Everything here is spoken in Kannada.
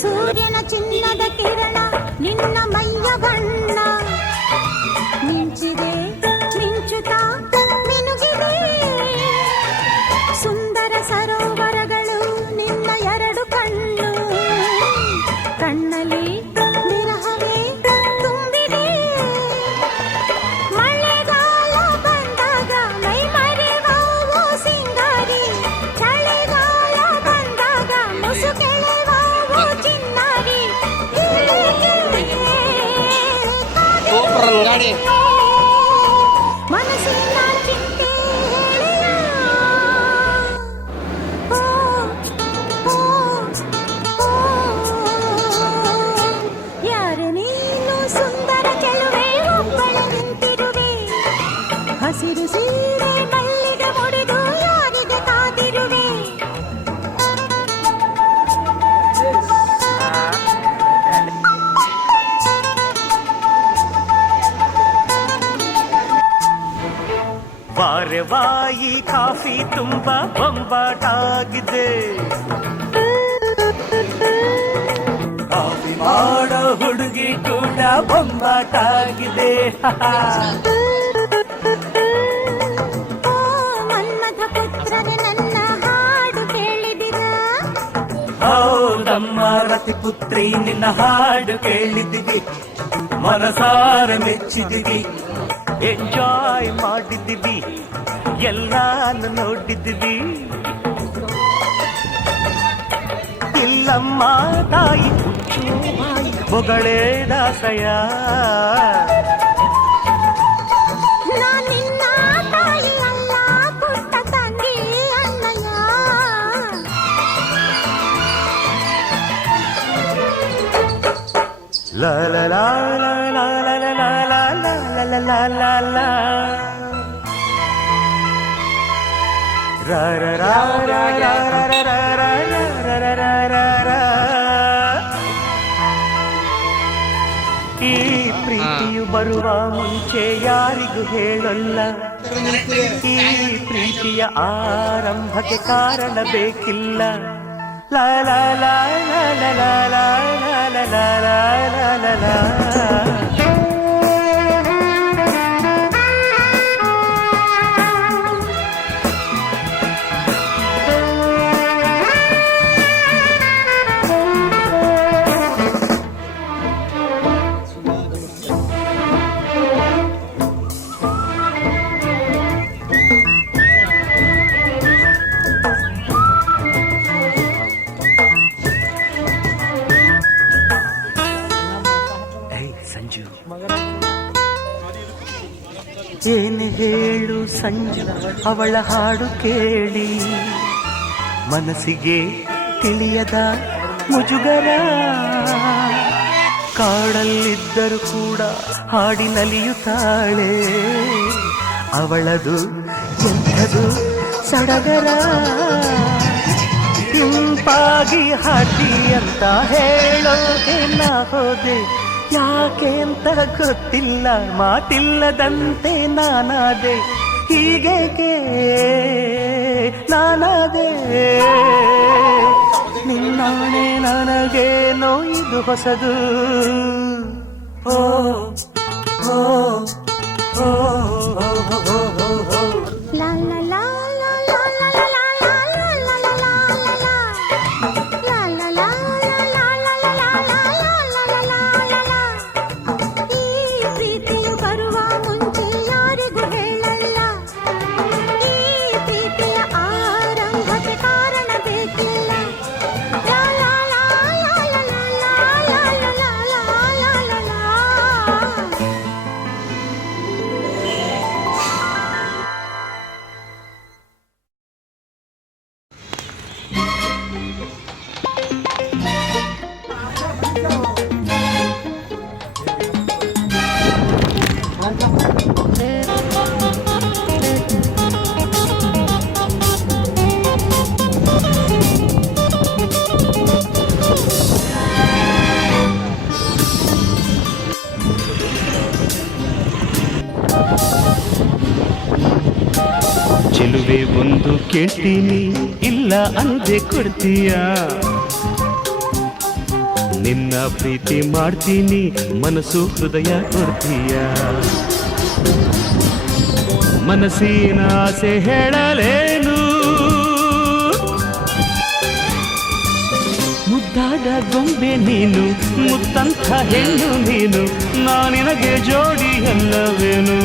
ಸೂರ್ಯನ ಚಿನ್ನದ ಕಿರಣ ನಿನ್ನ ಮೈಯ ಬಣ್ಣ ಮಿಂಚಿದೆ ಮಿಂಚುತ್ತಾ ಮಿನುಗಿದೆ ಸುಂದರ ಸರೋವರಗಳು ನಿನ್ನ ಎರಡು ಕಣ್ಣು ಕಣ್ಣಲ್ಲಿ ವಿರಹವೇ ತುಂಬಿದೆ ಮಳೆಗಾಲ ಬಂದಾಗ ಮೈ ಮರೆವಾವು ಸಿಂಗಾರಿ ಚಳಿಗಾಲ ಬಂದಾಗ ಮುಸುಕೆಳೆವಾವು ಚಿನ್ನಾರಿ ಮನಸ್ಸಿನ ಚಿಂತೆ ಯಾರು ನೀನು ಸುಂದರ ಚೆಲುವೆ ಒಬ್ಬಳೆ ನಿಂತಿರುವೆ ಹಸಿರು ಸೀರೆ ಮಲ್ಲಿಗೆ ಮುಡಿದು ಯಾರಿಗೆ ಕಾದಿರುವೆ ವಾರವಾಯಿ ಕಾಫಿ ತುಂಬಾ ಬೊಂಬಾಟಾಗಿದೆ ಕಾಫಿ ಮಾಡೋ ಹುಡುಗಿ ಕೂಡ ಬೊಂಬಾಟಾಗಿದೆ ಓ ಮನ್ಮಥ ಪುತ್ರನೇ ನನ್ನ ಹಾಡು ಕೇಳಿದಿರಾ ಹೌದಮ್ಮ ರತಿ ಪುತ್ರಿ ನಿನ್ನ ಹಾಡು ಕೇಳಿದಿವಿ ಮನಸಾರ ಮೆಚ್ಚಿದಿವಿ ಎಂಜಾಯ್ ಮಾಡಿದ್ದೀವಿ ಎಲ್ಲಾನು ನೋಡಿದ್ದೀವಿ ಇಲ್ಲಮ್ಮ ತಾಯಿ ಹೊಗಳೇ ದಾಸಯ್ಯ ನಿನ್ನ ತಾಯಿ ಅಲ್ಲ ಪುಟ್ಟ ತಂಗಿ ಅಣ್ಣಯ್ಯ ಲಾ ಲಾ ಲಾ ಲಾ ಲಾ ಲಾ ಲಾ ಲಾ ಲಾ ಲಾ ಲಾ ಲಾ ರಾ ರಾ ರಾ ರಾ ರಾ ರಾ ರಾ ರಾ ರಾ ರಾ ರಾ ರಾ. ಈ ಪ್ರೀತಿಯು ಬರುವ ಮುಂಚೆ ಯಾರಿಗೂ ಹೇಳಲ್ಲ ಈ ಪ್ರೀತಿಯ ಆರಂಭಕ್ಕೆ ಕಾರಣ ಬೇಕಿಲ್ಲ ಲಾ ಲಾ ಲಾ ಲಾ ಲಾ ಲಾ ಲಾ ಲಾ ಲಾ ಲಾ ಲಾ ಲಾ. ಸಂಜು ಏನು ಹೇಳು ಸಂಜು ಅವಳ ಹಾಡು ಕೇಳಿ ಮನಸ್ಸಿಗೆ ತಿಳಿಯದ ಮುಜುಗರ ಕಾಡಲ್ಲಿದ್ದರೂ ಕೂಡ ಹಾಡಿನಲಿಯುತ್ತಾಳೆ ಅವಳದು ಎಂಥದು ಸಡಗರ ಇಂಪಾಗಿ ಹಾಡಿ ಅಂತ ಹೇಳೋಕೆ ನಾ ಹೋದೆ ಯಾಕೆ ಅಂತ ಗೊತ್ತಿಲ್ಲ ಮಾತಿಲ್ಲದಂತೆ ನಾನಾದೆ ಹೀಗೇಕೆ ನಾನಾದೆ ನಿನ್ನಾಣೆ ನನಗೇನೋ ಇದು ಹೊಸದು ಓ ಓ ಓ ಒಂದೇ ಒಂದು ಕೇಳ್ತೀನಿ, ಇಲ್ಲ ಅಂದೆ ಕೊಡ್ತೀಯ. ನಿನ್ನ ಪ್ರೀತಿ ಮಾಡ್ತೀನಿ, ಮನಸ್ಸು ಹೃದಯ ಕೊಡ್ತೀಯ. ಮನಸ್ಸಿನ ಆಸೆ ಹೇಳಲೇನು, ಮುದ್ದಾದ ಗೊಂಬೆ ನೀನು, ಮುತ್ತಂಥ ಹೆಣ್ಣು ನೀನು, ನಾನಿನಗೆ ಜೋಡಿ ಅಲ್ಲವೇನು.